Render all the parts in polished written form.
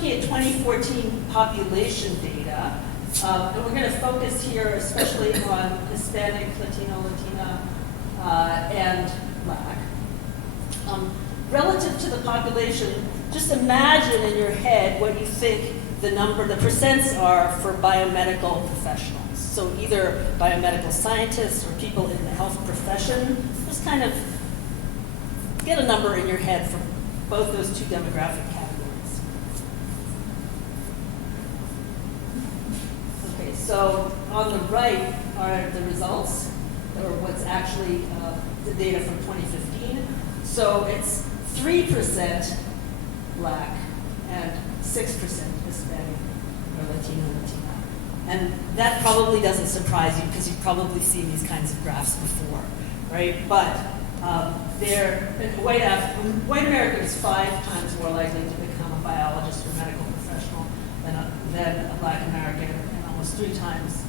looking at 2014 population data, and we're going to focus here especially on Hispanic, Latino, Latina, and Black. Relative to the population, just imagine in your head what you think the percents are for biomedical professionals. So either biomedical scientists or people in the health profession. Just kind of get a number in your head for both those two demographic categories. Okay, so on the right are the results, or what's actually the data from 2015. So it's 3% Black and 6% Hispanic or Latino, Latina. And that probably doesn't surprise you because you've probably seen these kinds of graphs before, right? But white America is 5 times more likely to become a biologist or medical professional than a Black American, and almost 3 times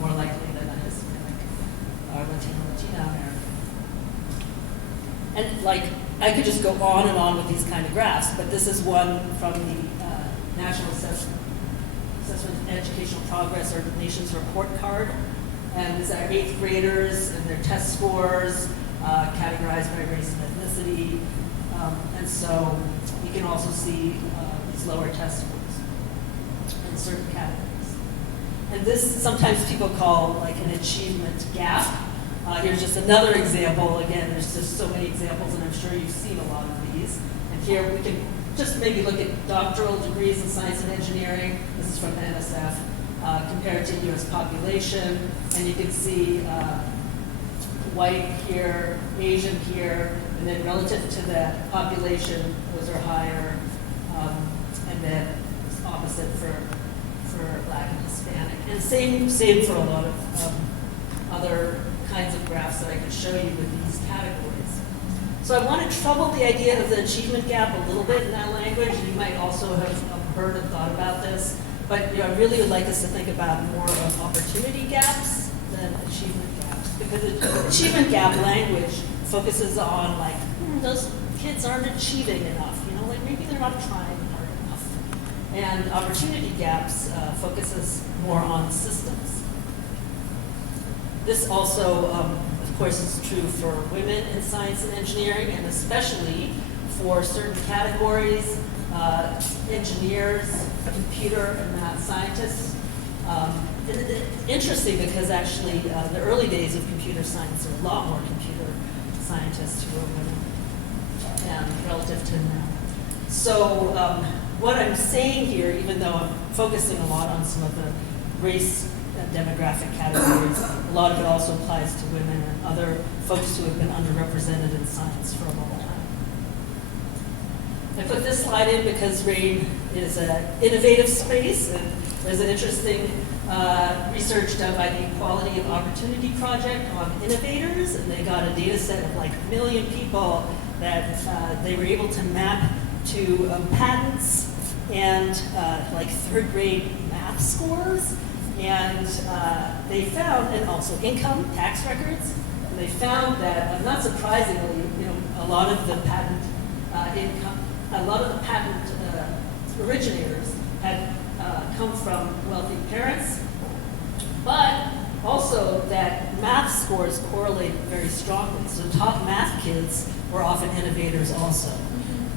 more likely than a Hispanic or Latina American. And like, I could just go on and on with these kind of graphs, but this is one from the National Assessment of Educational Progress or Nations Report Card. And these are 8th graders and their test scores categorized by race and ethnicity. And so you can also see these lower test scores in certain categories. And this sometimes people call like an achievement gap. Here's just another example. Again, there's just so many examples, and I'm sure you've seen a lot of these. And here we can just maybe look at doctoral degrees in science and engineering. This is from the NSF, compared to U.S. population. And you can see white here, Asian here, and then relative to that population, those are higher. And then it's opposite for Black and Hispanic. And same for a lot of other kinds of graphs that I could show you with these categories. So I want to trouble the idea of the achievement gap a little bit in that language. You might also have heard and thought about this, but I really would like us to think about more of opportunity gaps than achievement gaps, because achievement gap language focuses on like, those kids aren't achieving enough, like maybe they're not trying hard enough. And opportunity gaps focuses more on systems. This also, of course, is true for women in science and engineering, and especially for certain categories, engineers, computer and math scientists. Interesting because actually the early days of computer science, there were a lot more computer scientists who were women and relative to now. So what I'm saying here, even though I'm focusing a lot on some of the race demographic categories, a lot of it also applies to women and other folks who have been underrepresented in science for a long time. I put this slide in because RAIN is an innovative space, and there's an interesting research done by the Equality of Opportunity Project on innovators, and they got a data set of like 1 million people that they were able to map to patents and like 3rd grade math scores. And they found, and also income, tax records, and they found that, not surprisingly, a lot of the patent originators had come from wealthy parents, but also that math scores correlated very strongly. So top math kids were often innovators also.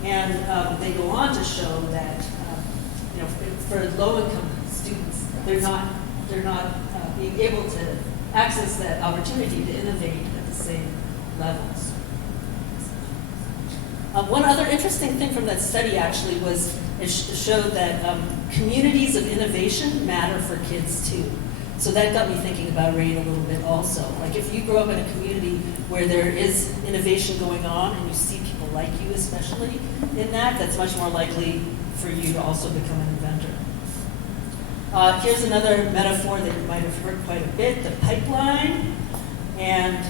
And they go on to show that, for low-income students, they're not being able to access that opportunity to innovate at the same levels. One other interesting thing from that study actually was it showed that communities of innovation matter for kids too. So that got me thinking about RAIN a little bit also. Like if you grow up in a community where there is innovation going on and you see people like you especially in that, that's much more likely for you to also become an inventor. Here's another metaphor that you might have heard quite a bit, the pipeline. And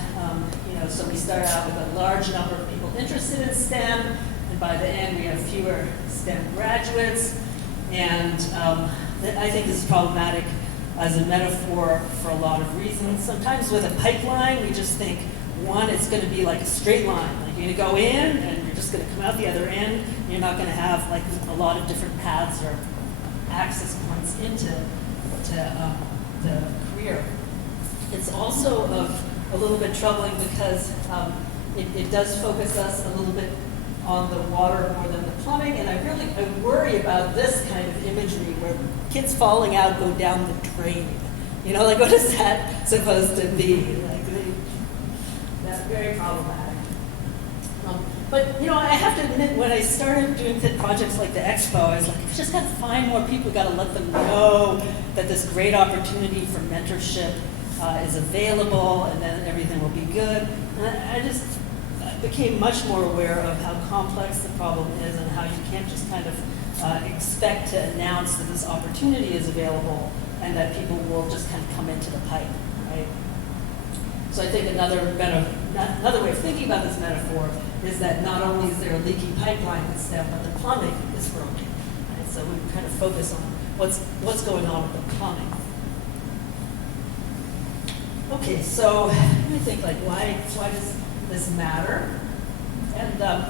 so we start out with a large number of people interested in STEM, and by the end we have fewer STEM graduates. And I think this is problematic as a metaphor for a lot of reasons. Sometimes with a pipeline, we just think, one, it's going to be like a straight line. Like you're going to go in and you're just going to come out the other end. You're not going to have like a lot of different paths or access points into the career. It's also a little bit troubling because it does focus us a little bit on the water more than the plumbing, and I worry about this kind of imagery where kids falling out go down the drain. You know, like what is that supposed to be? Like, that's very problematic. But, you know, I have to admit, when I started doing projects like the Expo, I was like, we just got to find more people, got to let them know that this great opportunity for mentorship is available, and then everything will be good. And I just became much more aware of how complex the problem is and how you can't just kind of expect to announce that this opportunity is available and that people will just kind of come into the pipe, right? So I think another way of thinking about this metaphor is that not only is there a leaky pipeline in STEM, but the plumbing is broken. Right? So we kind of focus on what's going on with the plumbing. Okay, so let me think, like, why does this matter? And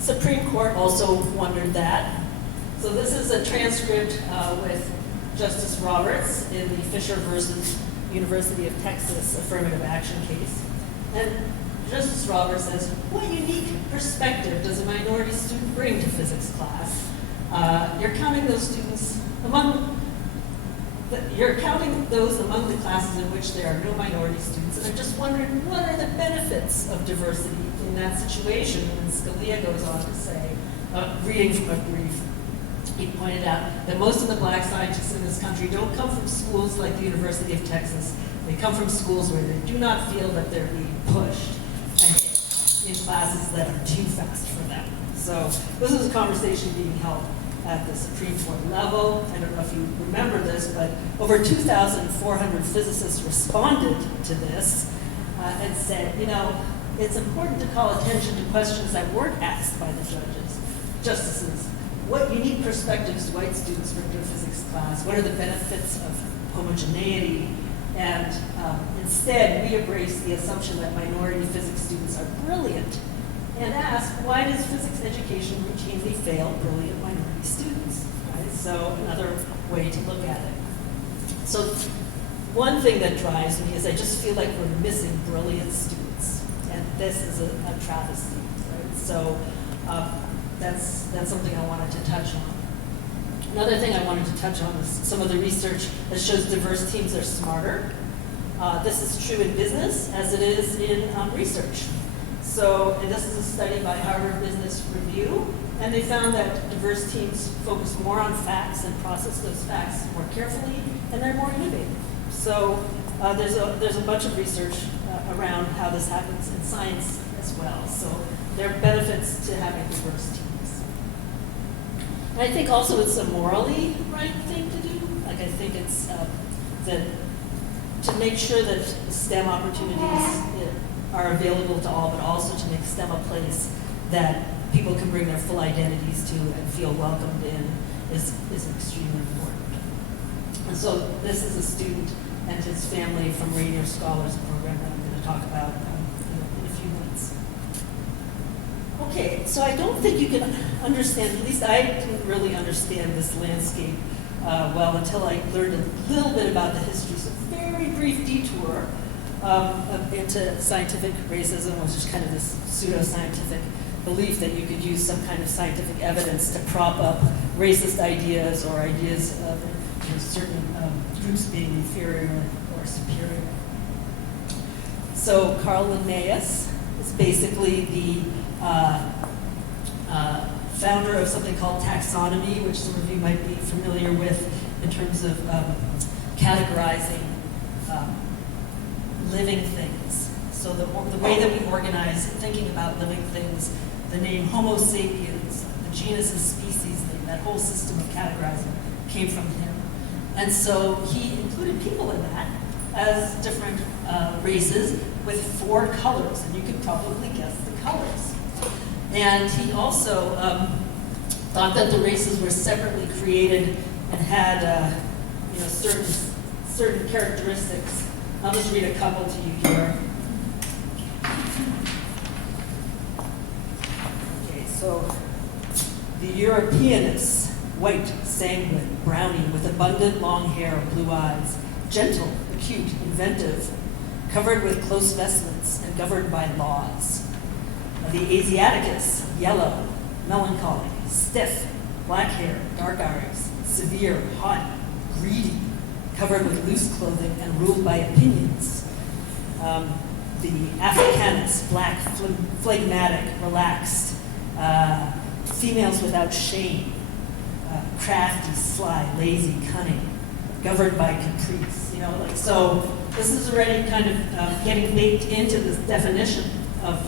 Supreme Court also wondered that. So this is a transcript with Justice Roberts in the Fisher versus University of Texas affirmative action case. And Justice Roberts says, what unique perspective does a minority student bring to physics class? You're counting those among the classes in which there are no minority students, and I'm just wondering, what are the benefits of diversity in that situation? And Scalia goes on to say, reading from a brief, he pointed out that most of the black scientists in this country don't come from schools like the University of Texas. They come from schools where they do not feel that they're being pushed in classes that are too fast for them. So this is a conversation being held at the Supreme Court level. I don't know if you remember this, but over 2,400 physicists responded to this and said, you know, it's important to call attention to questions that weren't asked by the justices. What unique perspectives do white students bring to a physics class? What are the benefits of homogeneity? And instead, we embrace the assumption that minority physics students are brilliant and ask, why does physics education routinely fail brilliant minority students? Right? So another way to look at it. So one thing that drives me is I just feel like we're missing brilliant students. And this is a travesty. Right? So that's something I wanted to touch on. Another thing I wanted to touch on is some of the research that shows diverse teams are smarter. This is true in business as it is in research. So, and this is a study by Harvard Business Review, and they found that diverse teams focus more on facts and process those facts more carefully, and they're more innovative. So there's a bunch of research around how this happens in science as well. So there are benefits to having diverse teams. And I think also it's a morally right thing to do. Like I think it's that to make sure that STEM opportunities are available to all, but also to make STEM a place that people can bring their full identities to and feel welcomed in is extremely important. And so this is a student and his family from Rainier Scholars Program that I'm going to talk about in a few minutes. Okay, so I don't think you can understand, at least I didn't really understand this landscape well until I learned a little bit about the history. So very brief detour into scientific racism, which is kind of this pseudo-scientific belief that you could use some kind of scientific evidence to prop up racist ideas or ideas of certain groups being inferior or superior. So Carl Linnaeus is basically the founder of something called taxonomy, which some of you might be familiar with in terms of categorizing living things. So the way that we organize thinking about living things, the name Homo sapiens, the genus and species thing, that whole system of categorizing came from him. And so he included people in that as different races with 4 colors, and you could probably guess the colors. And he also thought that the races were separately created and had certain characteristics. I'll just read a couple to you here. Okay, So the Europeaness, white, sanguine, brownie, with abundant long hair, blue eyes, gentle, acute, inventive, covered with close vestments and governed by laws. The Asiaticus, yellow, melancholy, stiff, black hair, dark eyes, severe, hot, greedy, covered with loose clothing and ruled by opinions. The Africanus, black, phlegmatic, relaxed, females without shame, crafty, sly, lazy, cunning, governed by caprice. So this is already kind of getting baked into this definition of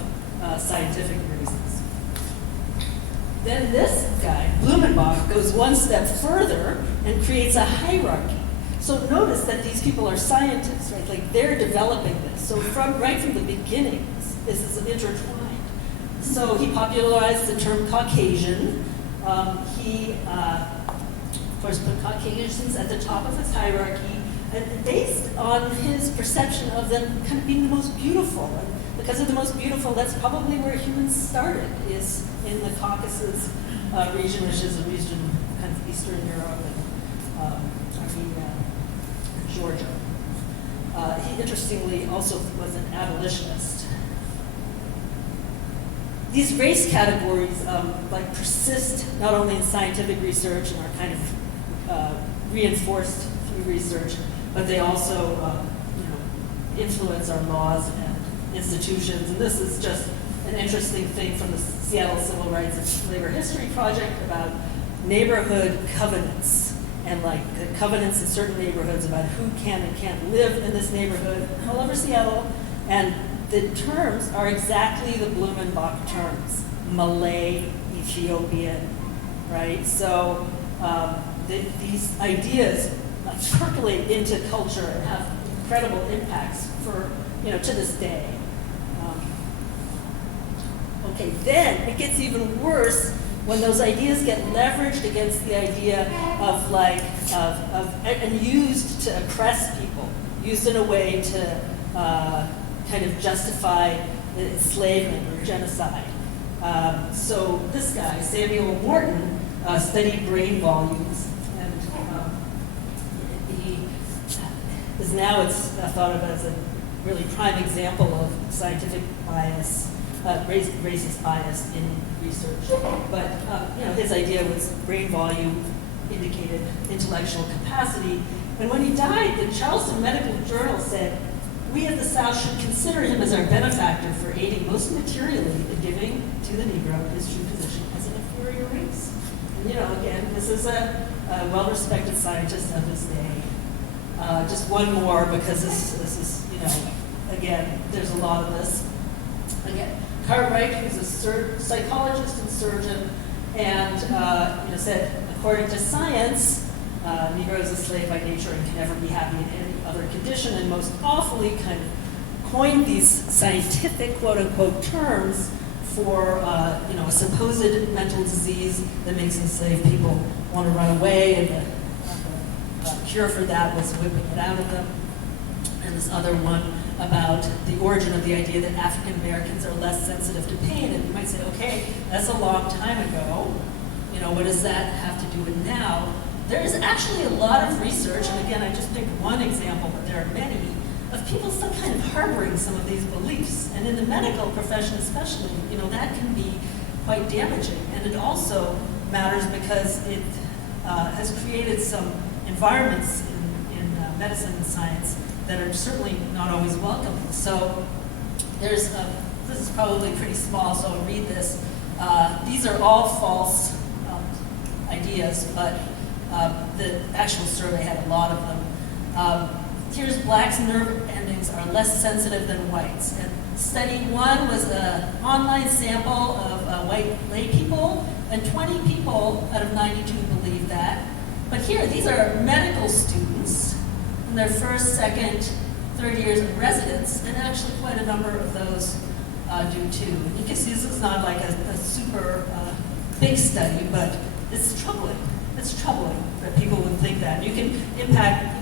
scientific reasons. Then this guy, Blumenbach, goes one step further and creates a hierarchy. So notice that these people are scientists, right? Like they're developing this. So right from the beginning, this is intertwined. So he popularized the term Caucasian. He, of course, put Caucasians at the top of his hierarchy, and based on his perception of them kind of being the most beautiful. And because of the most beautiful, that's probably where humans started, is in the Caucasus region, which is a region kind of Eastern Europe and Armenia and Georgia. He interestingly also was an abolitionist. These race categories persist not only in scientific research and are kind of reinforced through research, but they also influence our laws and institutions. And this is just an interesting thing from the Seattle Civil Rights and Labor History Project about neighborhood covenants and like the covenants in certain neighborhoods about who can and can't live in this neighborhood all over Seattle. And the terms are exactly the Blumenbach terms: Malay, Ethiopian, right? So these ideas percolate into culture and have incredible impacts for, to this day. Okay, then it gets even worse when those ideas get leveraged against the idea of and used to oppress people, used in a way to kind of justify enslavement or genocide. So this guy, Samuel Morton, studied brain volumes, and he is now thought of as a really prime example of scientific bias, racist bias in research. But his idea was brain volume indicated intellectual capacity. And when he died, the Charleston Medical Journal said, "We of the South should consider him as our benefactor for aiding most materially in giving to the Negro his true position as an inferior race." And again, this is a well-respected scientist of his day. Just one more, because this is, again, there's a lot of this. Again, Cartwright, who's a psychologist and surgeon, and said, according to science, Negro is a slave by nature and can never be happy in any other condition, and most awfully kind of coined these scientific quote-unquote terms for a supposed mental disease that makes enslaved people want to run away, and the cure for that was whipping it out of them. And this other one about the origin of the idea that African Americans are less sensitive to pain. And you might say, okay, that's a long time ago. What does that have to do with now? There is actually a lot of research, and again, I just picked one example, but there are many, of people still kind of harboring some of these beliefs. And in the medical profession especially, that can be quite damaging. And it also matters because it has created some environments in medicine and science that are certainly not always welcome. So this is probably pretty small, so I'll read this. These are all false ideas, but the actual survey had a lot of them. Here's blacks' nerve endings are less sensitive than whites. And study one was an online sample of white lay people, and 20 people out of 92 believed that. But here, these are medical students in their first, second, third years of residence, and actually quite a number of those do too. And you can see this is not like a super big study, but it's troubling. It's troubling that people would think that. You can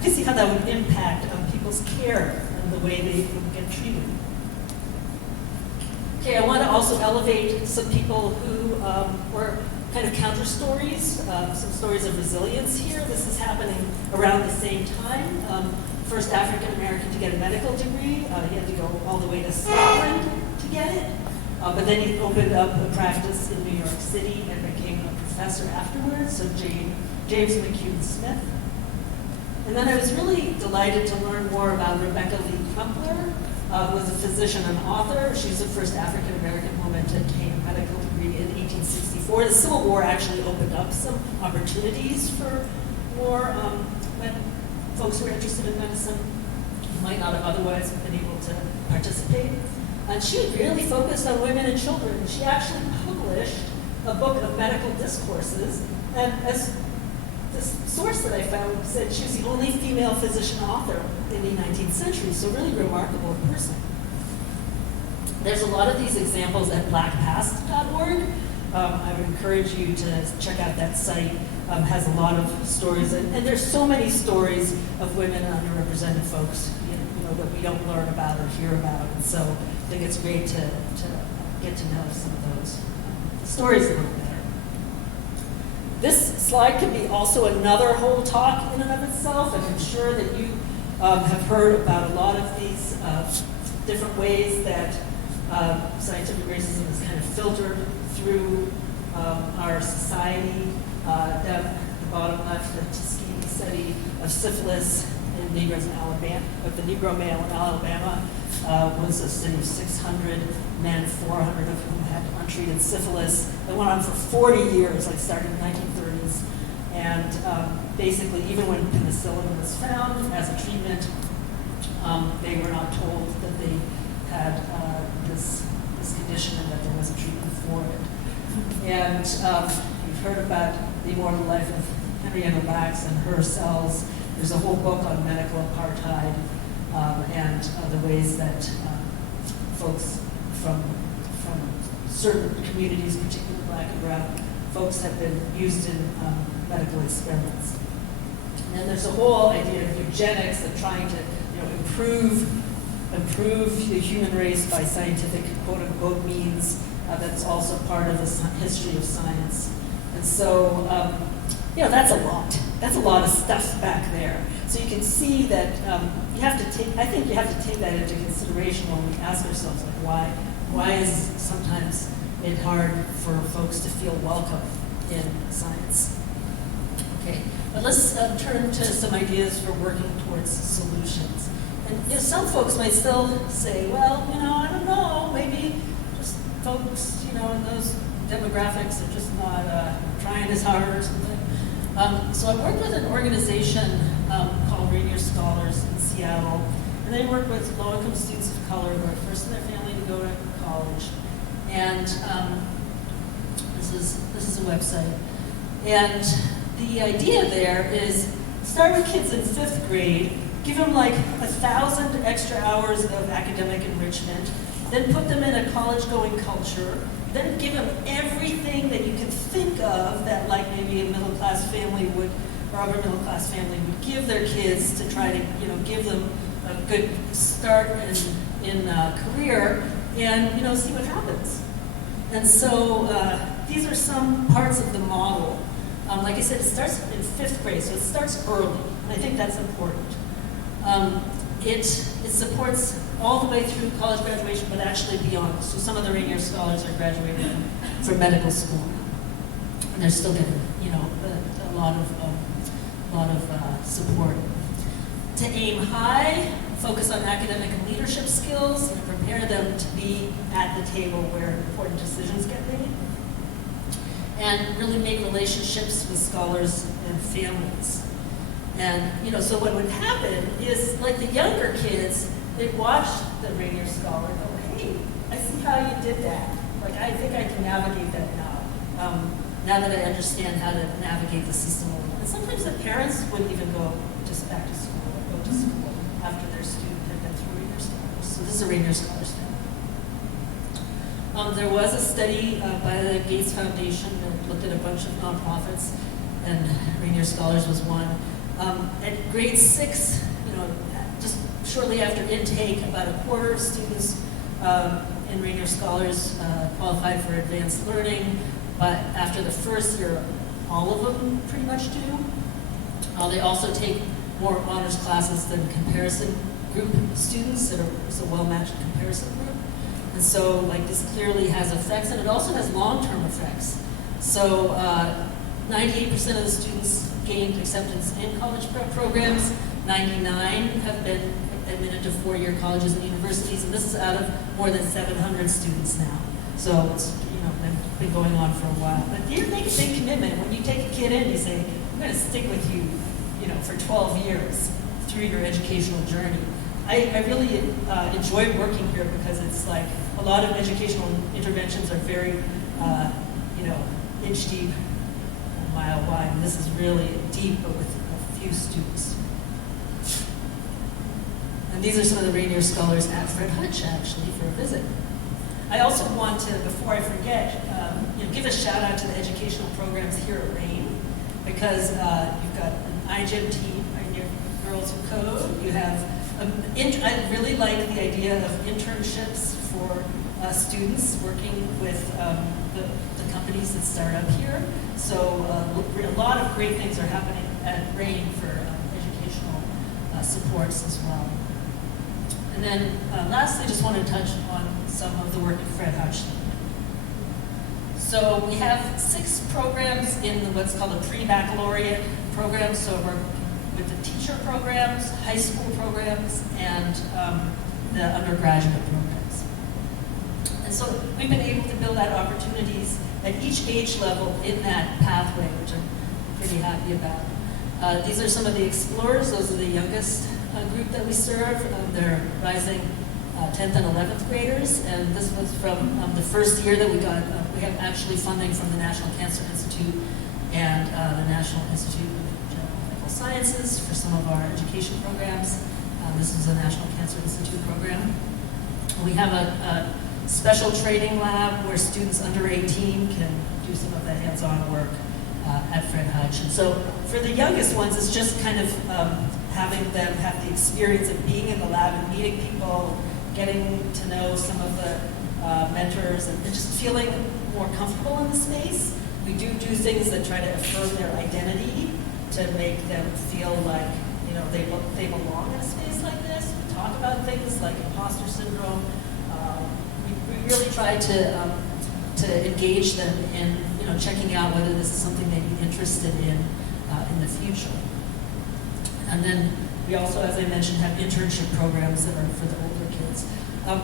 see how that would impact on people's care and the way they would get treated. Okay, I want to also elevate some people who were kind of counter stories, some stories of resilience here. This is happening around the same time. First African American to get a medical degree. He had to go all the way to Scotland to get it. But then he opened up a practice in New York City and became a professor afterwards, so James McCune Smith. And then I was really delighted to learn more about Rebecca Lee Crumpler, who was a physician and author. She was the first African American woman to obtain a medical degree in 1864. The Civil War actually opened up some opportunities for more folks who are interested in medicine who might not have otherwise been able to participate. And she really focused on women and children. She actually published a book of medical discourses, and as this source that I found said, she was the only female physician author in the 19th century, so really remarkable person. There's a lot of these examples at blackpast.org. I would encourage you to check out that site. Has a lot of stories, and there's so many stories of women and underrepresented folks, that we don't learn about or hear about, and so I think it's great to get to know some of those stories a little better. This slide could be also another whole talk in and of itself, and I'm sure that you have heard about a lot of these different ways that scientific racism is kind of filtered through our society. Down at the bottom left, the Tuskegee study of syphilis in Negroes in Alabama, of the Negro male in Alabama, was a study of 600 men, 400 of whom had untreated syphilis. It went on for 40 years, like starting in the 1930s. And basically, even when penicillin was found as a treatment, they were not told that they had this condition and that there was a treatment for it. And you've heard about the immortal life of Henrietta Lacks and her cells. There's a whole book on medical apartheid and the ways that folks from certain communities, particularly Black and brown folks, have been used in medical experiments. And then there's a whole idea of eugenics and trying to improve the human race by scientific quote-unquote means. That's also part of the history of science. And so, that's a lot. That's a lot of stuff back there. So you can see that I think you have to take that into consideration when we ask ourselves, like, why is sometimes it hard for folks to feel welcome in science? Okay, but let's turn to some ideas for working towards solutions. And some folks might still say, well, I don't know, maybe just folks, in those demographics are just not trying as hard or something. So I worked with an organization called Rainier Scholars in Seattle, and they work with low-income students of color who are first in their family to go to college. And this is a website. And the idea there is start with kids in 5th grade, give them like 1,000 extra hours of academic enrichment, then put them in a college-going culture, then give them everything that you can think of that like maybe a middle-class family would, or upper middle-class family would give their kids to try to, give them a good start in career and, see what happens. And so these are some parts of the model. Like I said, it starts in 5th grade, so it starts early, and I think that's important. It supports all the way through college graduation, but actually beyond. So some of the Rainier Scholars are graduating from medical school, and they're still getting, a lot of support. To aim high, focus on academic and leadership skills, and prepare them to be at the table where important decisions get made. And really make relationships with scholars and families. And, so what would happen is, like the younger kids, they'd watch the Rainier Scholar and go, hey, I see how you did that. Like, I think I can navigate that now. Now that I understand how to navigate the system. And sometimes the parents wouldn't even go just back to school or go to school after their student had been through Rainier Scholars. So this is a Rainier Scholars family. There was a study by the Gates Foundation that looked at a bunch of nonprofits, and Rainier Scholars was one. At grade 6, just shortly after intake, about a quarter of students in Rainier Scholars qualified for advanced learning, but after the first year, all of them pretty much do. They also take more honors classes than comparison group students that are a well-matched comparison group. And so like this clearly has effects, and it also has long-term effects. So 98% of the students gained acceptance in college prep programs, 99 have been admitted to four-year colleges and universities, and this is out of more than 700 students now. So it's been going on for a while. But you make a big commitment. When you take a kid in, you say, I'm going to stick with you, for 12 years through your educational journey. I really enjoy working here because it's like a lot of educational interventions are very, inch deep, a mile wide, and this is really deep, but with a few students. And these are some of the Rainier Scholars at Fred Hutch, actually, for a visit. I also want to, before I forget, give a shout out to the educational programs here at Rain, because you've got an iGEM team, Rainier Girls Who Code. You have, I really like the idea of internships for students working with the companies that start up here. So a lot of great things are happening at Rain for educational supports as well. And then lastly, just want to touch on some of the work at Fred Hutch. So we have 6 programs in what's called a pre-baccalaureate program. So we're with the teacher programs, high school programs, and the undergraduate programs. And so we've been able to build out opportunities at each age level in that pathway, which I'm pretty happy about. These are some of the explorers. Those are the youngest group that we serve. They're rising 10th and 11th graders, and this was from the first year that we got, we have actually funding from the National Cancer Institute and the National Institute of General Medical Sciences for some of our education programs. This is a National Cancer Institute program. We have a special training lab where students under 18 can do some of the hands-on work at Fred Hutch. And so for the youngest ones, it's just kind of having them have the experience of being in the lab and meeting people, getting to know some of the mentors, and just feeling more comfortable in the space. We do things that try to affirm their identity to make them feel like they belong in a space like this. We talk about things like imposter syndrome. We really try to engage them in checking out whether this is something they'd be interested in the future. And then we also, as I mentioned, have internship programs that are for the older kids.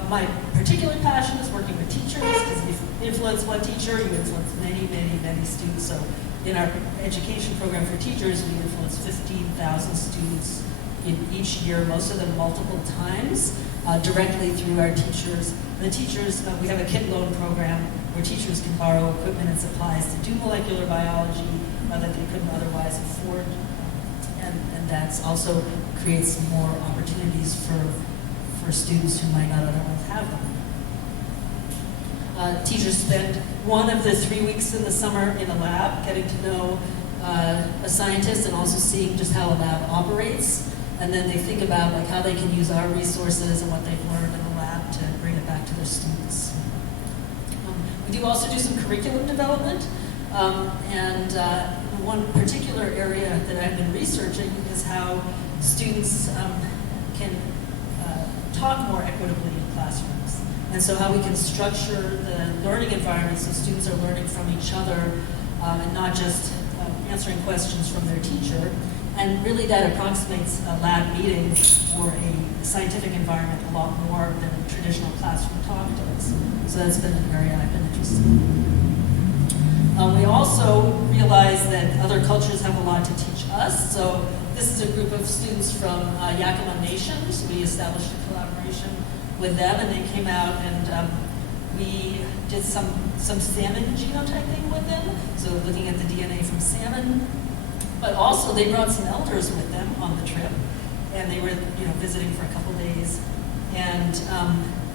My particular passion is working with teachers, because if you influence one teacher, you influence many, many, many students. So in our education program for teachers, we influence 15,000 students in each year, most of them multiple times, directly through our teachers. The teachers, we have a kit loan program where teachers can borrow equipment and supplies to do molecular biology that they couldn't otherwise afford. And that's also creates more opportunities for students who might not otherwise have them. Teachers spend one of the 3 weeks in the summer in a lab, getting to know a scientist and also seeing just how a lab operates. And then they think about how they can use our resources and what they've learned in the lab to bring it back to their students. We do also do some curriculum development. One particular area that I've been researching is how students can talk more equitably in classrooms. And so how we can structure the learning environment so students are learning from each other and not just answering questions from their teacher. And really that approximates a lab meeting or a scientific environment a lot more than a traditional classroom talk does. So that's been an area I've been interested in. We also realize that other cultures have a lot to teach us. So this is a group of students from Yakima Nation. So we established a collaboration with them, and they came out and we did some salmon genotyping with them. So looking at the DNA from salmon. But also they brought some elders with them on the trip, and they were visiting for a couple days. And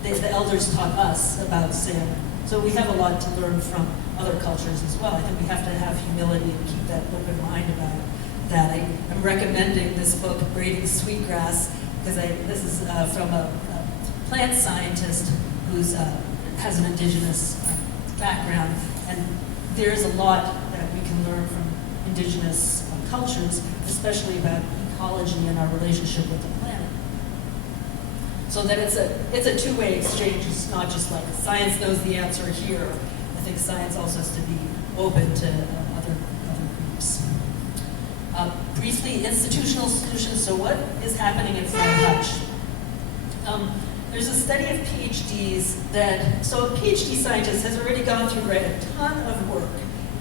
the elders taught us about salmon. So we have a lot to learn from other cultures as well. I think we have to have humility and keep that open mind about that. I'm recommending this book, Braiding Sweetgrass, because this is from a plant scientist who's has an indigenous background, and there's a lot that we can learn from indigenous cultures, especially about ecology and our relationship with the planet. So that it's a two-way exchange. It's not just like science knows the answer here. I think science also has to be open to other groups. Briefly, institutional solutions. So what is happening in Fred Hutch? There's a study of PhDs so a PhD scientist has already gone through a ton of work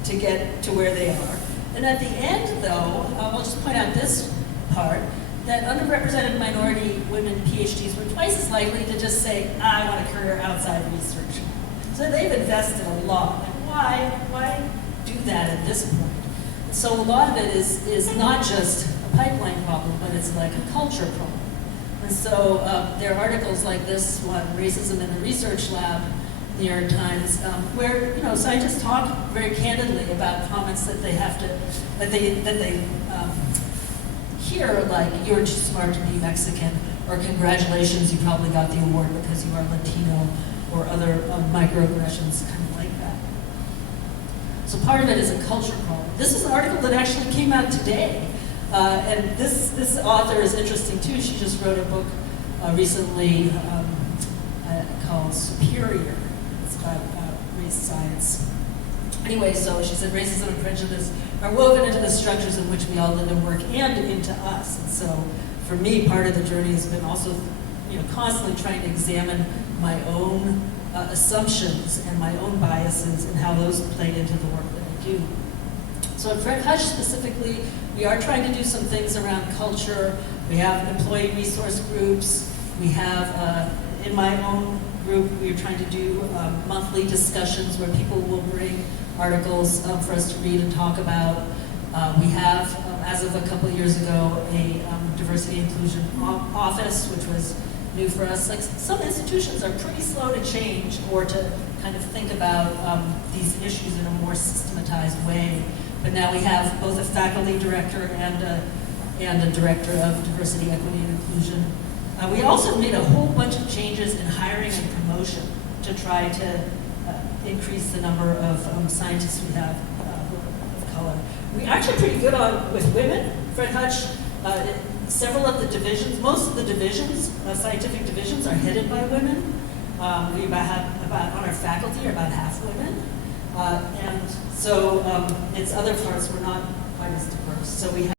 to get to where they are. And at the end, though, I'll just point out this part, that underrepresented minority women PhDs were twice as likely to just say, I want a career outside research. So they've invested a lot. And why do that at this point? So a lot of it is not just a pipeline problem, but it's like a culture problem. And so there are articles like this one, Racism in the Research Lab, New York Times, where scientists talk very candidly about comments that they hear, like you're too smart to be Mexican, or congratulations, you probably got the award because you are Latino, or other microaggressions, kind of like that. So part of it is a culture problem. This is an article that actually came out today. And this author is interesting too. She just wrote a book recently called Superior. It's about race science. Anyway, so she said racism and prejudice are woven into the structures in which we all live and work and into us. And so for me, part of the journey has been also constantly trying to examine my own assumptions and my own biases and how those play into the work that I do. So at Fred Hutch specifically, we are trying to do some things around culture. We have employee resource groups. We have, in my own group, we're trying to do monthly discussions where people will bring articles for us to read and talk about. We have, as of a couple of years ago, a diversity inclusion office, which was new for us. Like some institutions are pretty slow to change or to kind of think about these issues in a more systematized way. But now we have both a faculty director and a director of diversity, equity, and inclusion. We also made a whole bunch of changes in hiring and promotion to try to increase the number of scientists we have of color. We're actually pretty good with women. Fred Hutch, several of the divisions, most of the divisions, scientific divisions, are headed by women. We about on our faculty are about half women. And so it's other parts we're not quite as diverse. So we have